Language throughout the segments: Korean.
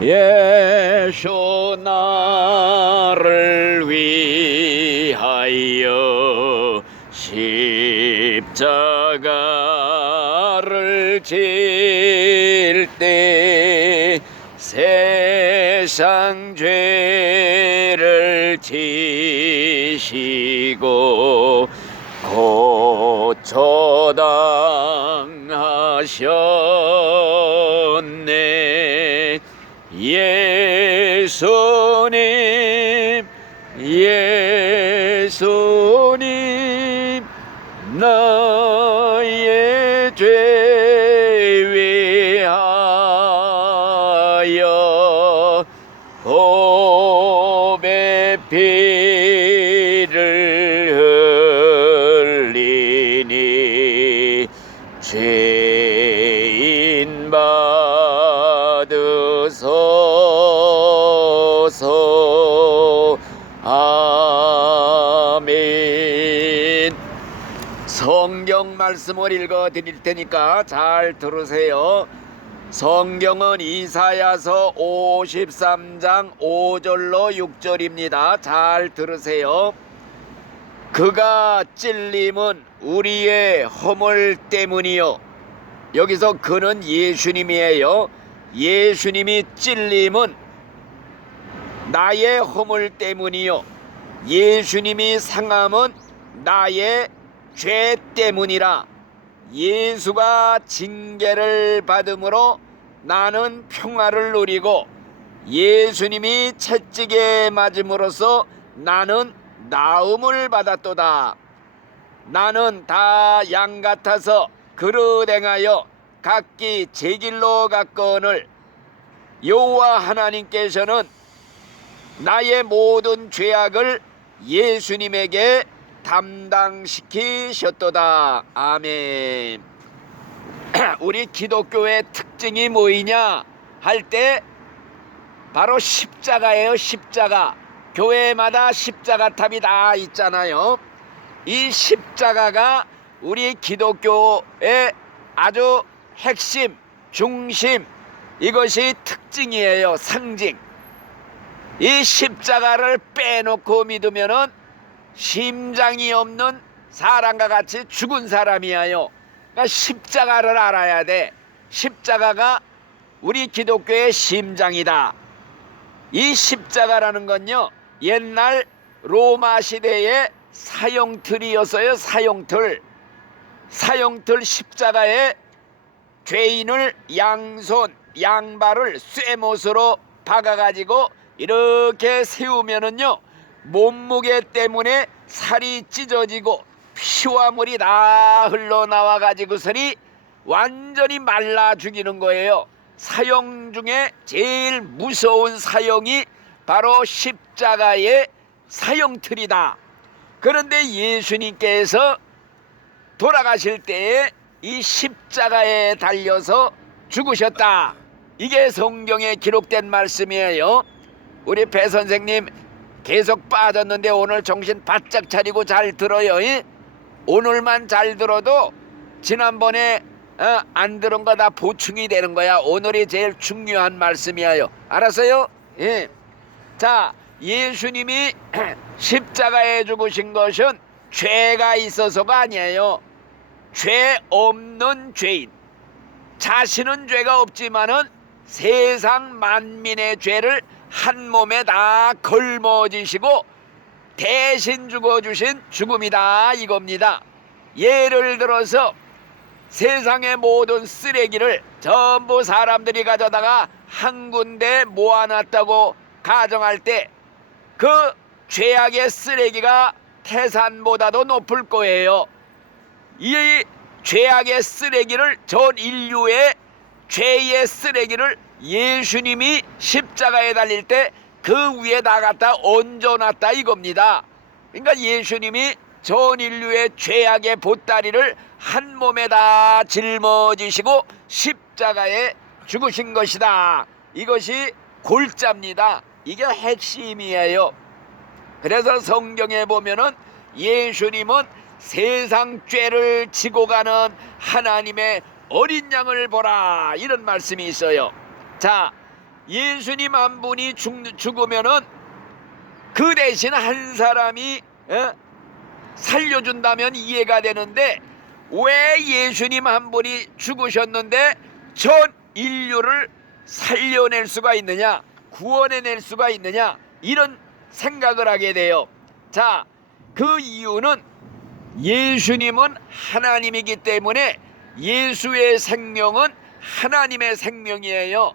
예수 나를 위하여 십자가를 질 때 세상 죄를 지시고 고초당하셨네 예수님 예수님 나 말씀을 읽어 드릴 테니까 잘 들으세요. 성경은 이사야서 53장 5절로 6절입니다. 잘 들으세요. 그가 찔림은 우리의 허물 때문이요. 여기서 그는 예수님이에요. 예수님이 찔림은 나의 허물 때문이요. 예수님이 상함은 나의 죄 때문이라. 예수가 징계를 받음으로 나는 평화를 누리고 예수님이 채찍에 맞음으로써 나는 나음을 받았도다. 나는 다 양 같아서 그릇 행하여 각기 제 길로 갔거늘 여호와 하나님께서는 나의 모든 죄악을 예수님에게 담당시키셨도다. 아멘. 우리 기독교의 특징이 뭐이냐 할 때 바로 십자가예요. 십자가. 교회마다 십자가 탑이 다 있잖아요. 이 십자가가 우리 기독교의 아주 핵심, 중심, 이것이 특징이에요. 상징. 이 십자가를 빼놓고 믿으면은 심장이 없는 사람과 같이 죽은 사람이에요. 그러니까 십자가를 알아야 돼. 십자가가 우리 기독교의 심장이다. 이 십자가라는 건요, 옛날 로마 시대의 사형틀이었어요, 사형틀. 사형틀 십자가에 죄인을 양손, 양발을 쇠못으로 박아가지고 이렇게 세우면은요, 몸무게 때문에 살이 찢어지고 피와 물이 다 흘러나와 가지고서니 완전히 말라 죽이는 거예요. 사형 중에 제일 무서운 사형이 바로 십자가의 사형틀이다. 그런데 예수님께서 돌아가실 때에 이 십자가에 달려서 죽으셨다. 이게 성경에 기록된 말씀이에요. 우리 배 선생님 계속 빠졌는데 오늘 정신 바짝 차리고 잘 들어요. 이? 오늘만 잘 들어도 지난번에 어, 안 들은 거 다 보충이 되는 거야. 오늘이 제일 중요한 말씀이에요. 알았어요? 예. 자, 예수님이 십자가에 죽으신 것은 죄가 있어서가 아니에요. 죄 없는 죄인. 자신은 죄가 없지만은 세상 만민의 죄를 한 몸에 다 걸머지시고 대신 죽어주신 죽음이다 이겁니다. 예를 들어서 세상의 모든 쓰레기를 전부 사람들이 가져다가 한 군데 모아놨다고 가정할 때 그 죄악의 쓰레기가 태산보다도 높을 거예요. 이 죄악의 쓰레기를 전 인류의 죄의 쓰레기를 예수님이 십자가에 달릴 때 그 위에 나갔다 얹어놨다 이겁니다. 그러니까 예수님이 전 인류의 죄악의 보따리를 한 몸에 다 짊어지시고 십자가에 죽으신 것이다. 이것이 골자입니다. 이게 핵심이에요. 그래서 성경에 보면은 예수님은 세상 죄를 지고 가는 하나님의 어린 양을 보라 이런 말씀이 있어요. 자, 예수님 한 분이 죽, 죽으면은 그 대신 한 사람이 어? 살려준다면 이해가 되는데 왜 예수님 한 분이 죽으셨는데 전 인류를 살려낼 수가 있느냐 구원해낼 수가 있느냐 이런 생각을 하게 돼요 자 그 이유는 예수님은 하나님이기 때문에 예수의 생명은 하나님의 생명이에요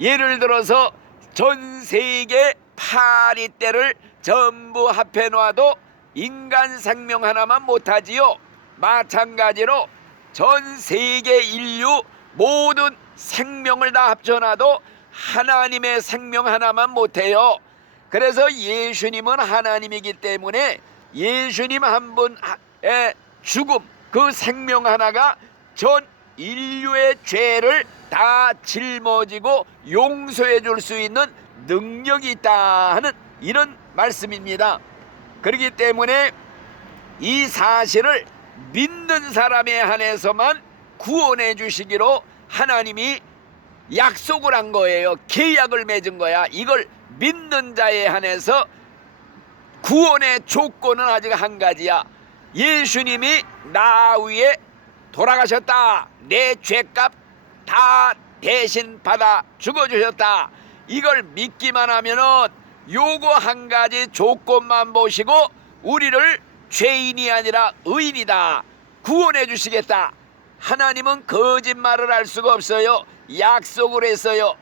예를 들어서 전 세계 파리떼를 전부 합해 놔도 인간 생명 하나만 못하지요. 마찬가지로 전 세계 인류 모든 생명을 다 합쳐놔도 하나님의 생명 하나만 못해요. 그래서 예수님은 하나님이기 때문에 예수님 한 분의 죽음 그 생명 하나가 전 인류의 죄를 다 짊어지고 용서해 줄 수 있는 능력이 있다 하는 이런 말씀입니다. 그렇기 때문에 이 사실을 믿는 사람에 한해서만 구원해 주시기로 하나님이 약속을 한 거예요. 계약을 맺은 거야. 이걸 믿는 자에 한해서 구원의 조건은 아직 한 가지야. 예수님이 나 위에 돌아가셨다. 내 죄값 다 대신 받아 죽어주셨다. 이걸 믿기만 하면은 요거 한 가지 조건만 보시고 우리를 죄인이 아니라 의인이다. 구원해 주시겠다. 하나님은 거짓말을 할 수가 없어요. 약속을 했어요.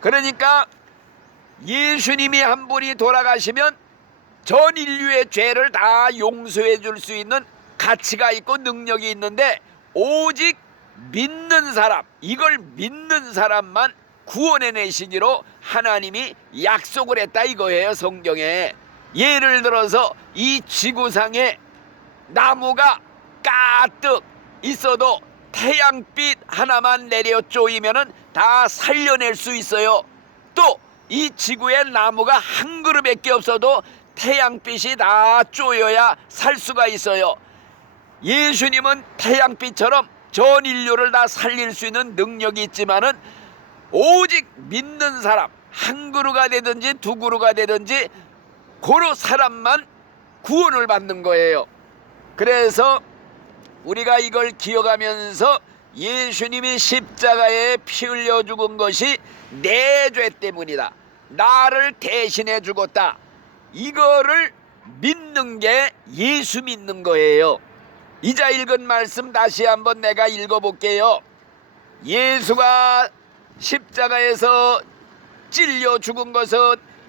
그러니까 예수님이 한 분이 돌아가시면 전 인류의 죄를 다 용서해 줄 수 있는 가치가 있고 능력이 있는데 오직 믿는 사람, 이걸 믿는 사람만 구원해 내시기로 하나님이 약속을 했다 이거예요, 성경에. 예를 들어서 이 지구상에 나무가 가득 있어도 태양빛 하나만 내려 쪼이면은 다 살려낼 수 있어요. 또 이 지구에 나무가 한 그루밖에 없어도 태양빛이 다 쪼여야 살 수가 있어요. 예수님은 태양빛처럼 전 인류를 다 살릴 수 있는 능력이 있지만은 오직 믿는 사람 한 그루가 되든지 두 그루가 되든지 고로 사람만 구원을 받는 거예요. 그래서 우리가 이걸 기억하면서 예수님이 십자가에 피 흘려 죽은 것이 내 죄 때문이다. 나를 대신해 죽었다. 이거를 믿는 게 예수 믿는 거예요. 이자 읽은 말씀 다시 한번 내가 읽어볼게요. 예수가 십자가에서 찔려 죽은 것은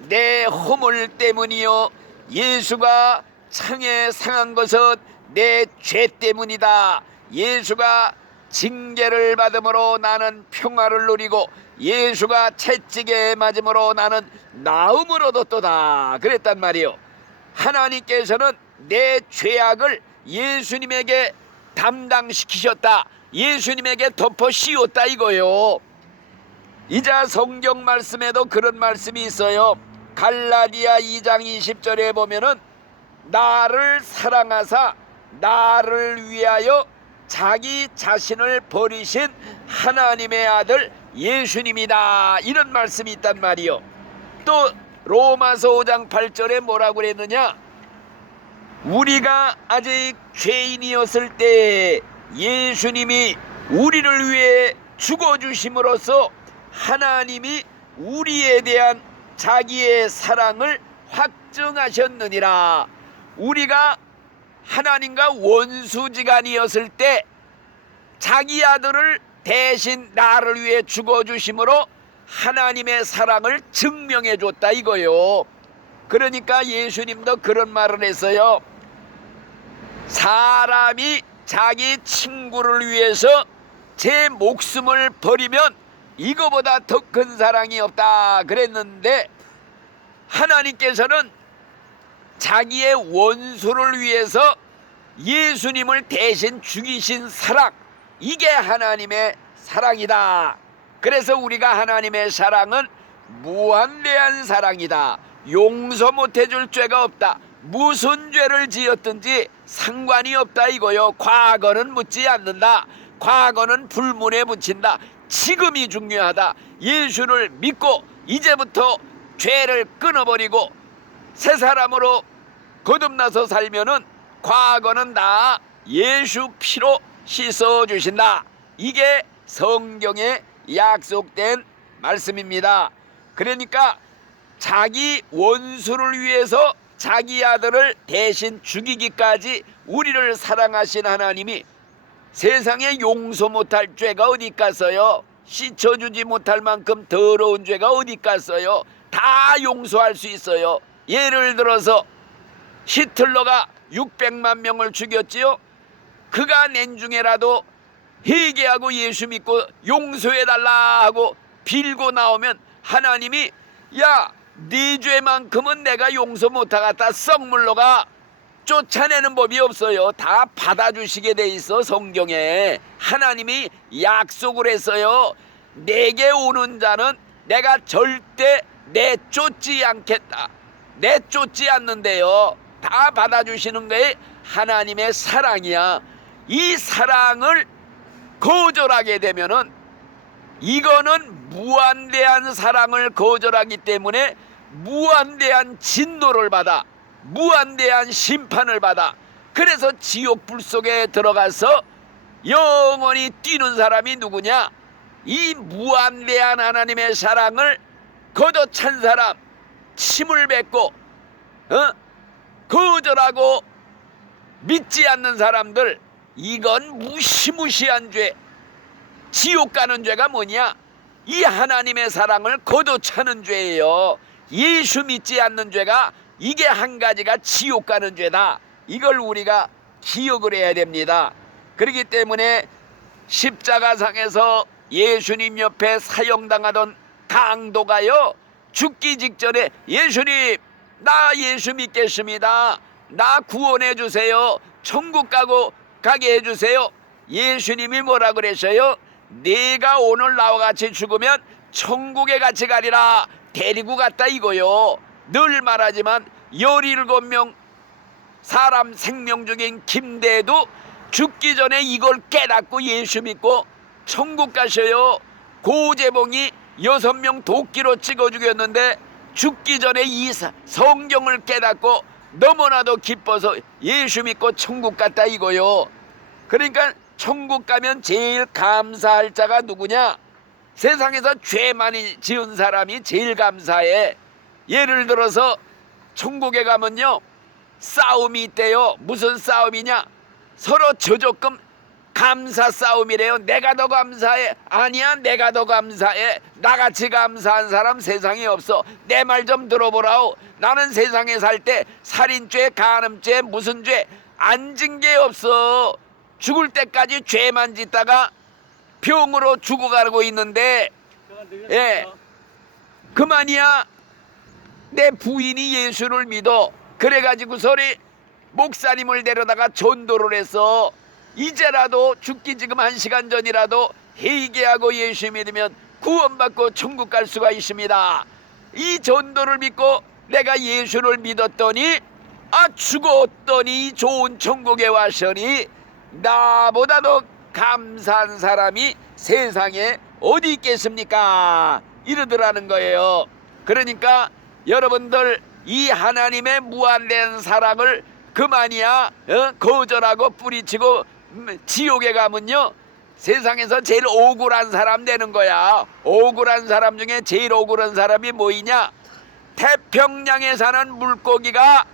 내 허물 때문이요. 예수가 창에 상한 것은 내 죄 때문이다. 예수가 징계를 받음으로 나는 평화를 누리고 예수가 채찍에 맞음으로 나는 나음을 얻었도다. 그랬단 말이요. 하나님께서는 내 죄악을 예수님에게 담당시키셨다. 예수님에게 덮어 씌웠다 이거요. 이자 성경 말씀에도 그런 말씀이 있어요. 갈라디아 2장 20절에 보면은 나를 사랑하사 나를 위하여 자기 자신을 버리신 하나님의 아들 예수님이다. 이런 말씀이 있단 말이요. 또 로마서 5장 8절에 뭐라고 그랬느냐? 우리가 아직 죄인이었을 때 예수님이 우리를 위해 죽어 주심으로써 하나님이 우리에 대한 자기의 사랑을 확증하셨느니라. 우리가 하나님과 원수지간이었을 때 자기 아들을 대신 나를 위해 죽어 주심으로 하나님의 사랑을 증명해 줬다 이거요. 그러니까 예수님도 그런 말을 했어요. 사람이 자기 친구를 위해서 제 목숨을 버리면 이거보다 더 큰 사랑이 없다 그랬는데 하나님께서는 자기의 원수를 위해서 예수님을 대신 죽이신 사랑 이게 하나님의 사랑이다. 그래서 우리가 하나님의 사랑은 무한대한 사랑이다. 용서 못해 줄 죄가 없다. 무슨 죄를 지었든지 상관이 없다 이거요. 과거는 묻지 않는다. 과거는 불문에 붙인다. 지금이 중요하다. 예수를 믿고 이제부터 죄를 끊어버리고 새 사람으로 거듭나서 살면은 과거는 다 예수 피로 씻어 주신다. 이게 성경에 약속된 말씀입니다. 그러니까 자기 원수를 위해서 자기 아들을 대신 죽이기까지 우리를 사랑하신 하나님이 세상에 용서 못할 죄가 어디 있겠어요? 씻어주지 못할 만큼 더러운 죄가 어디 있겠어요? 다 용서할 수 있어요. 예를 들어서 히틀러가 600만 명을 죽였지요. 그가 낸 중에라도 회개하고 예수 믿고 용서해달라 하고 빌고 나오면 하나님이 야, 네 죄만큼은 내가 용서 못하겠다 썩물로가 쫓아내는 법이 없어요. 다 받아주시게 돼 있어 성경에 하나님이 약속을 했어요. 내게 오는 자는 내가 절대 내쫓지 않겠다. 내쫓지 않는데요. 다 받아주시는 게 하나님의 사랑이야. 이 사랑을 거절하게 되면은 이거는 무한대한 사랑을 거절하기 때문에 무한대한 진노를 받아 무한대한 심판을 받아 그래서 지옥 불 속에 들어가서 영원히 뛰는 사람이 누구냐? 이 무한대한 하나님의 사랑을 거저 찬 사람 침을 뱉고 어? 거절하고 믿지 않는 사람들 이건 무시무시한 죄. 지옥 가는 죄가 뭐냐? 이 하나님의 사랑을 거둬차는 죄예요 예수 믿지 않는 죄가 이게 한 가지가 지옥 가는 죄다. 이걸 우리가 기억을 해야 됩니다. 그렇기 때문에 십자가상에서 예수님 옆에 사형당하던 강도가요 죽기 직전에 예수님 나 예수 믿겠습니다. 나 구원해 주세요. 천국 가고 가게 해 주세요. 예수님이 뭐라 그랬어요? 네가 오늘 나와 같이 죽으면 천국에 같이 가리라 데리고 갔다 이거요 늘 말하지만 열일곱 명 사람 생명 중인 김대도 죽기 전에 이걸 깨닫고 예수 믿고 천국 가셔요. 고재봉이 여섯 명 도끼로 찍어 죽였는데 죽기 전에 이 사- 성경을 깨닫고 너무나도 기뻐서 예수 믿고 천국 갔다 이거요. 그러니까 천국 가면 제일 감사할 자가 누구냐? 세상에서 죄 많이 지은 사람이 제일 감사해. 예를 들어서 천국에 가면요 싸움이 있대요. 무슨 싸움이냐? 서로 저조금 감사 싸움이래요. 내가 더 감사해. 아니야, 내가 더 감사해. 나같이 감사한 사람 세상에 없어. 내 말 좀 들어보라오. 나는 세상에 살 때 살인죄, 간음죄, 무슨 죄 안 진 게 없어. 죽을 때까지 죄만 짓다가 병으로 죽어가고 있는데 예. 그만이야. 내 부인이 예수를 믿어. 그래가지고 소리 목사님을 데려다가 전도를 해서 이제라도 죽기 지금 한 시간 전이라도 회개하고 예수 믿으면 구원받고 천국 갈 수가 있습니다. 이 전도를 믿고 내가 예수를 믿었더니 아 죽었더니 좋은 천국에 왔으니 나보다도 감사한 사람이 세상에 어디 있겠습니까? 이러더라는 거예요. 그러니까 여러분들 이 하나님의 무한된 사랑을 그만이야 어? 거절하고 뿌리치고 음, 지옥에 가면요 세상에서 제일 억울한 사람 되는 거야 억울한 사람 중에 제일 억울한 사람이 뭐이냐 태평양에 사는 물고기가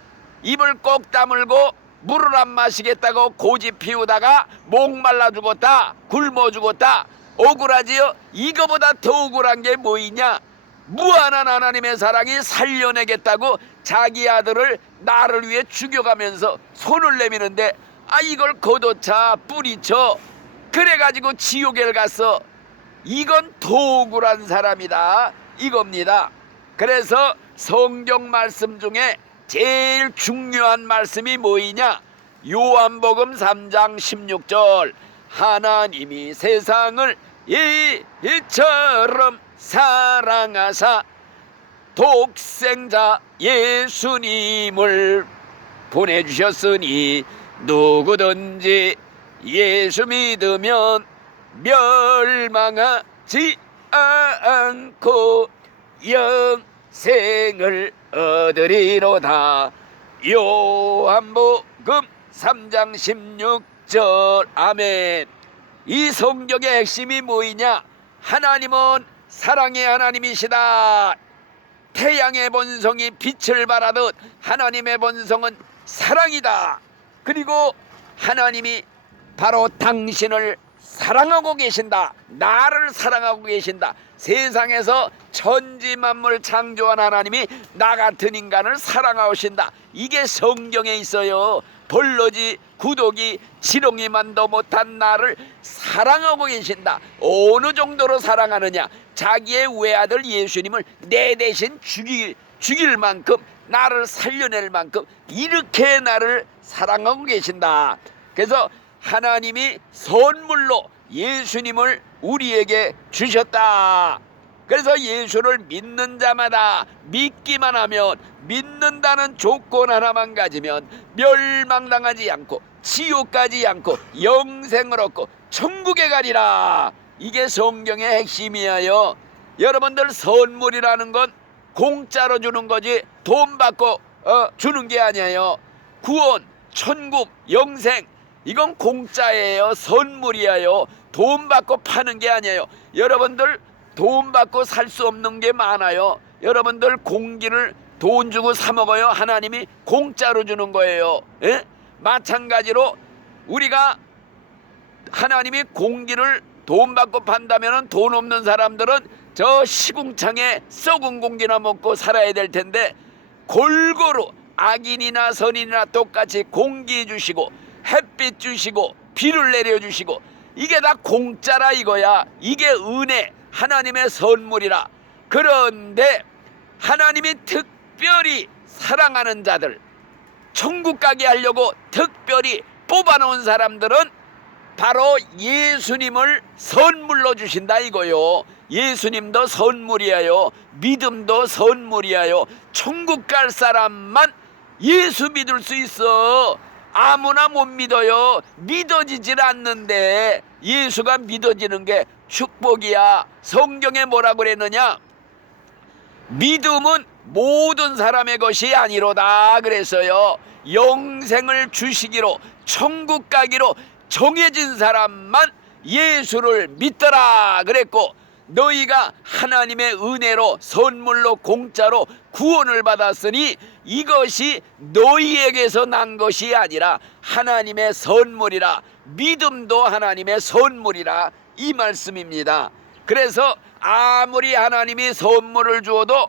입을 꼭 다물고 물을 안 마시겠다고 고집 피우다가 목말라 죽었다 굶어 죽었다. 억울하지요? 이거보다 더 억울한 게 뭐이냐? 무한한 하나님의 사랑이 살려내겠다고 자기 아들을 나를 위해 죽여가면서 손을 내미는데 아 이걸 걷어차 뿌리쳐. 그래가지고 지옥에 갔어 이건 더 억울한 사람이다. 이겁니다. 그래서 성경 말씀 중에 제일 중요한 말씀이 뭐이냐? 요한복음 3장 16절. 하나님이 세상을 이, 이처럼 사랑하사 독생자 예수님을 보내주셨으니 누구든지 예수 믿으면 멸망하지 않고 영생을 얻으리로다. 요한복음 3장 16절. 아멘. 이 성경의 핵심이 뭐이냐? 하나님은 사랑의 하나님이시다. 태양의 본성이 빛을 발하듯 하나님의 본성은 사랑이다. 그리고 하나님이 바로 당신을 사랑하고 계신다. 나를 사랑하고 계신다. 세상에서 천지 만물 창조한 하나님이 나 같은 인간을 사랑하신다. 이게 성경에 있어요. 벌러지 구독이 지렁이만도 못한 나를 사랑하고 계신다. 어느 정도로 사랑하느냐? 자기의 외아들 예수님을 내 대신 죽일 죽일 만큼 나를 살려낼 만큼 이렇게 나를 사랑하고 계신다. 그래서 하나님이 선물로 예수님을 우리에게 주셨다. 그래서 예수를 믿는 자마다 믿기만 하면 믿는다는 조건 하나만 가지면 멸망당하지 않고 지옥 가지 않고 영생을 얻고 천국에 가리라. 이게 성경의 핵심이에요. 여러분들 선물이라는 건 공짜로 주는 거지 돈 받고 어, 주는 게 아니에요. 구원, 천국, 영생 이건 공짜예요. 선물이에요. 돈 받고 파는 게 아니에요. 여러분들 돈 받고 살 수 없는 게 많아요. 여러분들 공기를 돈 주고 사 먹어요. 하나님이 공짜로 주는 거예요. 예? 마찬가지로 우리가 하나님이 공기를 돈 받고 판다면 돈 없는 사람들은 저 시궁창에 썩은 공기나 먹고 살아야 될 텐데 골고루 악인이나 선인이나 똑같이 공기 주시고 햇빛 주시고 비를 내려 주시고 이게 다 공짜라 이거야 이게 은혜 하나님의 선물이라 그런데 하나님이 특별히 사랑하는 자들 천국 가게 하려고 특별히 뽑아놓은 사람들은 바로 예수님을 선물로 주신다 이거요. 예수님도 선물이에요. 믿음도 선물이에요. 천국 갈 사람만 예수 믿을 수 있어. 아무나 못 믿어요. 믿어지질 않는데 예수가 믿어지는 게 축복이야. 성경에 뭐라고 그랬느냐? 믿음은 모든 사람의 것이 아니로다 그랬어요. 영생을 주시기로 천국 가기로 정해진 사람만 예수를 믿더라 그랬고 너희가 하나님의 은혜로 선물로 공짜로 구원을 받았으니 이것이 너희에게서 난 것이 아니라 하나님의 선물이라 믿음도 하나님의 선물이라 이 말씀입니다. 그래서 아무리 하나님이 선물을 주어도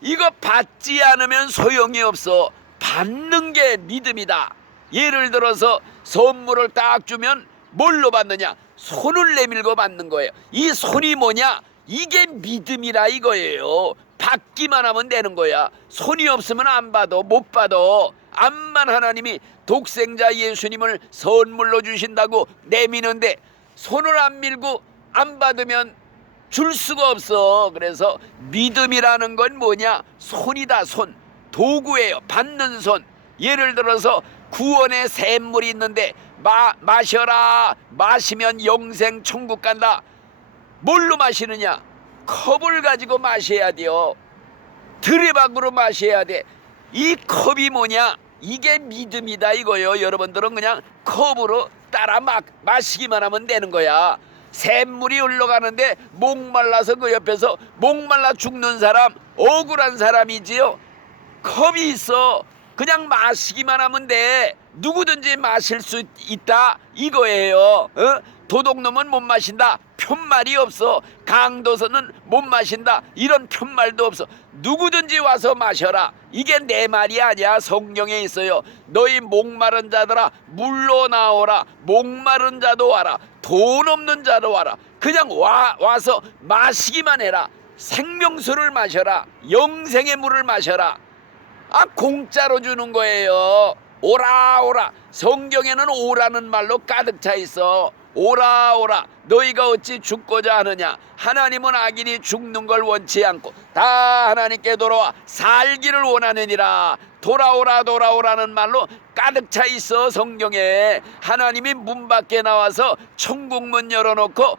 이거 받지 않으면 소용이 없어. 받는 게 믿음이다. 예를 들어서 선물을 딱 주면 뭘로 받느냐? 손을 내밀고 받는 거예요. 이 손이 뭐냐? 이게 믿음이라 이거예요. 받기만 하면 되는 거야. 손이 없으면 안 받아, 못 받아. 암만 하나님이 독생자 예수님을 선물로 주신다고 내미는데 손을 안 밀고 안 받으면 줄 수가 없어. 그래서 믿음이라는 건 뭐냐? 손이다, 손. 도구예요. 받는 손. 예를 들어서 구원의 샘물이 있는데 마, 마셔라. 마시면 영생 천국 간다. 뭘로 마시느냐? 컵을 가지고 마셔야 돼요. 드레박으로 마셔야 돼. 이 컵이 뭐냐? 이게 믿음이다 이거요. 여러분들은 그냥 컵으로 따라 막 마시기만 하면 되는 거야. 샘물이 흘러가는데 목말라서 그 옆에서 목말라 죽는 사람 억울한 사람이지요. 컵이 있어. 그냥 마시기만 하면 돼. 누구든지 마실 수 있다 이거예요. 어? 도둑놈은 못 마신다. 편말이 없어. 강도서는 못 마신다. 이런 편말도 없어. 누구든지 와서 마셔라. 이게 내 말이 아니야. 성경에 있어요. 너희 목마른 자들아 물로 나오라. 목마른 자도 와라. 돈 없는 자도 와라. 그냥 와 와서 마시기만 해라. 생명수를 마셔라. 영생의 물을 마셔라. 아 공짜로 주는 거예요. 오라 오라. 성경에는 오라는 말로 가득 차 있어. 오라 오라. 너희가 어찌 죽고자 하느냐? 하나님은 악인이 죽는 걸 원치 않고 다 하나님께 돌아와 살기를 원하느니라. 돌아오라 돌아오라는 말로 가득 차 있어 성경에 하나님이 문 밖에 나와서 천국 문 열어놓고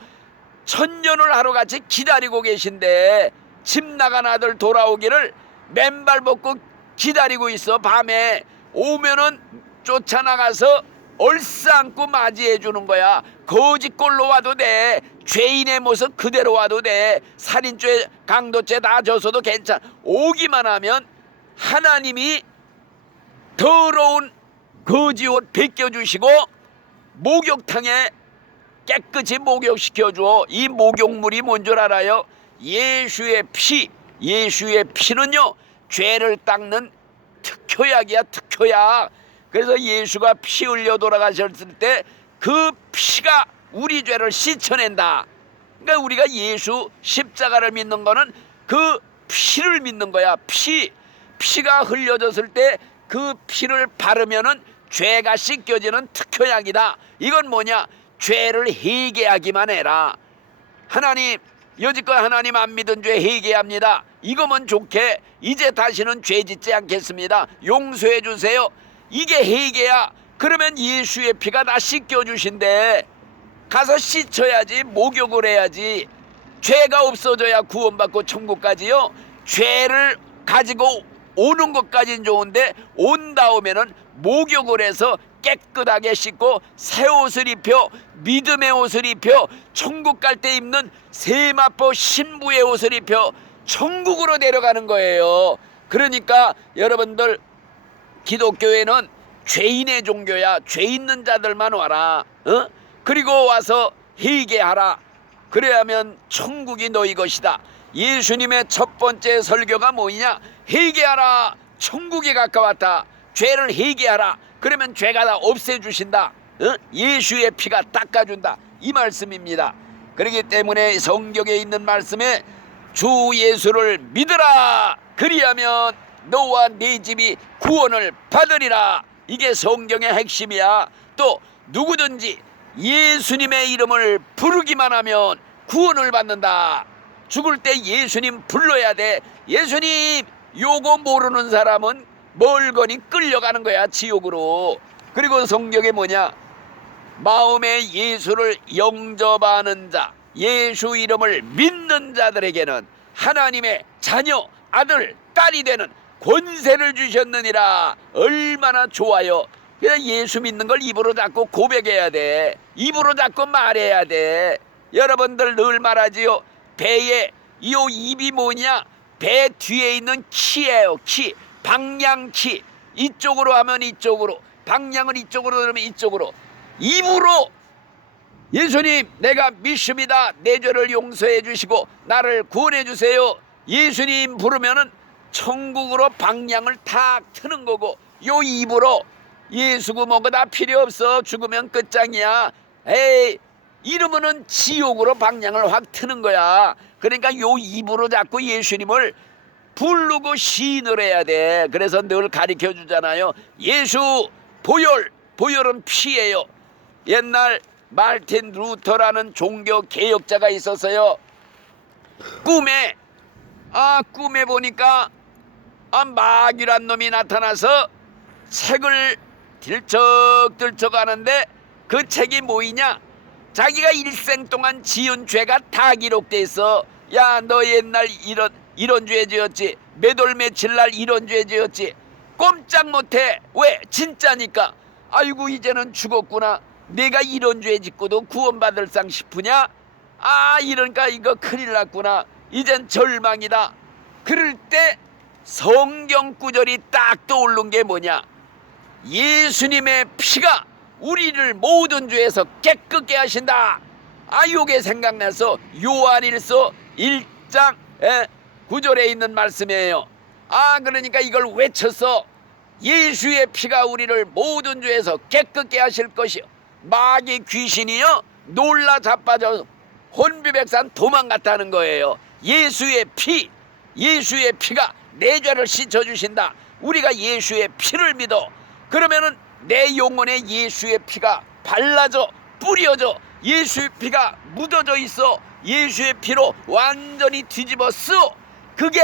천년을 하루같이 기다리고 계신데 집 나간 아들 돌아오기를 맨발 벗고 기다리고 있어 밤에 오면은 쫓아나가서 얼싸안고 맞이해 주는 거야 거짓골로 와도 돼 죄인의 모습 그대로 와도 돼 살인죄 강도죄 다 져서도 괜찮아 오기만 하면 하나님이 더러운 거지 옷 벗겨주시고 목욕탕에 깨끗이 목욕시켜줘. 이 목욕물이 뭔 줄 알아요? 예수의 피. 예수의 피는요, 죄를 닦는 특효약이야, 특효약. 그래서 예수가 피 흘려 돌아가셨을 때 그 피가 우리 죄를 씻어낸다. 그러니까 우리가 예수 십자가를 믿는 거는 그 피를 믿는 거야. 피. 피가 흘려졌을 때 그 피를 바르면은 죄가 씻겨지는 특효약이다. 이건 뭐냐? 죄를 회개하기만 해라. 하나님 여지껏 하나님 안 믿은 죄 회개합니다. 이거면 좋게 이제 다시는 죄 짓지 않겠습니다. 용서해 주세요. 이게 회개야. 그러면 예수의 피가 다 씻겨 주신대. 가서 씻어야지 목욕을 해야지. 죄가 없어져야 구원받고 천국 가지요. 죄를 가지고 오는 것까진 좋은데 온 다음에는 목욕을 해서 깨끗하게 씻고 새 옷을 입혀 믿음의 옷을 입혀 천국 갈 때 입는 세마포 신부의 옷을 입혀 천국으로 내려가는 거예요. 그러니까 여러분들 기독교회는 죄인의 종교야. 죄 있는 자들만 와라. 어? 그리고 와서 회개하라. 그래야면 천국이 너희 것이다. 예수님의 첫 번째 설교가 뭐냐? 회개하라. 천국이 가까웠다. 죄를 회개하라. 그러면 죄가 다 없애주신다. 어? 예수의 피가 닦아준다. 이 말씀입니다. 그렇기 때문에 성경에 있는 말씀에 주 예수를 믿으라. 그리하면 너와 네 집이 구원을 받으리라. 이게 성경의 핵심이야. 또 누구든지 예수님의 이름을 부르기만 하면 구원을 받는다. 죽을 때 예수님 불러야 돼. 예수님 요거 모르는 사람은 멀거니 끌려가는 거야 지옥으로. 그리고 성경에 뭐냐? 마음에 예수를 영접하는 자, 예수 이름을 믿는 자들에게는 하나님의 자녀, 아들, 딸이 되는 권세를 주셨느니라. 얼마나 좋아요. 그냥 예수 믿는 걸 입으로 잡고 고백해야 돼. 입으로 잡고 말해야 돼. 여러분들 늘 말하지요. 배에 이 입이 뭐냐? 배 뒤에 있는 키예요. 키. 방향키. 이쪽으로 하면 이쪽으로. 방향을 이쪽으로 들으면 이쪽으로. 입으로 예수님 내가 믿습니다. 내 죄를 용서해 주시고 나를 구원해 주세요. 예수님 부르면은 천국으로 방향을 탁 트는 거고 요 입으로 예수고 뭐고 다 필요 없어 죽으면 끝장이야. 에이 이러면은 지옥으로 방향을 확 트는 거야. 그러니까 요 입으로 자꾸 예수님을 부르고 시인을 해야 돼. 그래서 늘 가르쳐 주잖아요. 예수 보혈, 보혈은 피예요. 옛날 말틴 루터라는 종교 개혁자가 있었어요. 꿈에 아 꿈에 보니까 아 마귀란 놈이 나타나서 책을 들쩍들쩍 하는데 그 책이 뭐이냐? 자기가 일생 동안 지은 죄가 다 기록돼 있어. 야, 너 옛날 이런 이런 죄 지었지. 몇월 며칠 날 이런 죄 지었지. 꼼짝 못해. 왜? 진짜니까. 아이고 이제는 죽었구나. 내가 이런 죄 짓고도 구원받을 상 싶으냐? 아, 이러니까 이거 큰일 났구나. 이젠 절망이다. 그럴 때 성경 구절이 딱 떠오른 게 뭐냐? 예수님의 피가 우리를 모든 죄에서 깨끗게 하신다. 아, 요게 생각나서 요한일서 1장 9절에 있는 말씀이에요. 아, 그러니까 이걸 외쳐서 예수의 피가 우리를 모든 죄에서 깨끗게 하실 것이요. 마귀 귀신이요. 놀라 자빠져 혼비백산 도망갔다는 거예요. 예수의 피, 예수의 피가 내 죄를 씻어 주신다. 우리가 예수의 피를 믿어. 그러면은 내 영혼에 예수의 피가 발라져 뿌려져 예수의 피가 묻어져 있어 예수의 피로 완전히 뒤집어 쓰 그게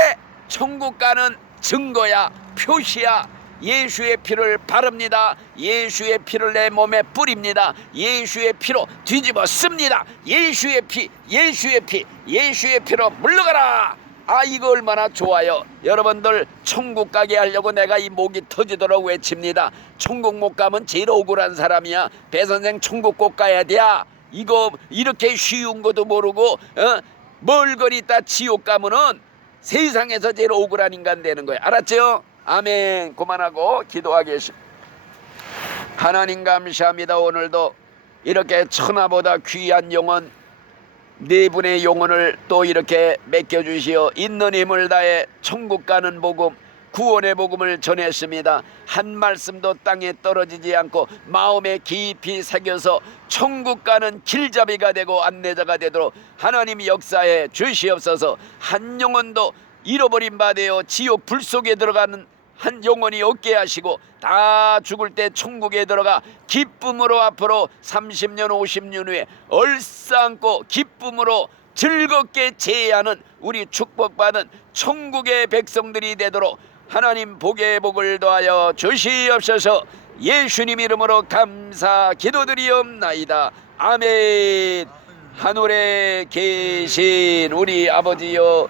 천국 가는 증거야 표시야 예수의 피를 바릅니다. 예수의 피를 내 몸에 뿌립니다. 예수의 피로 뒤집어 씁니다. 예수의 피, 예수의 피, 예수의 피로 물러가라. 아 이거 얼마나 좋아요. 여러분들 천국 가게 하려고 내가 이 목이 터지도록 외칩니다. 천국 못 가면 제일 억울한 사람이야. 배 선생 천국 꼭 가야 돼. 이거 이렇게 쉬운 것도 모르고 어? 멀거리 있다 지옥 가면은 세상에서 제일 억울한 인간 되는 거예요. 알았죠? 아멘. 그만하고 기도하겠습니다. 하나님 감사합니다. 오늘도 이렇게 천하보다 귀한 영혼 네 분의 영혼을 또 이렇게 맡겨 주시어 있는 힘을 다해 천국 가는 복음 구원의 복음을 전했습니다. 한 말씀도 땅에 떨어지지 않고 마음에 깊이 새겨서 천국 가는 길잡이가 되고 안내자가 되도록 하나님 역사에 주시옵소서. 한 영혼도 잃어버린 바 되어 지옥 불 속에 들어가는 한 영혼이 없게 하시고 다 죽을 때 천국에 들어가 기쁨으로 앞으로 30년 50년 후에 얼싸안고 기쁨으로 즐겁게 제하는 우리 축복받은 천국의 백성들이 되도록 하나님 복의 복을 더하여 주시옵소서. 예수님 이름으로 감사 기도드리옵나이다. 아멘. 하늘에 계신 우리 아버지여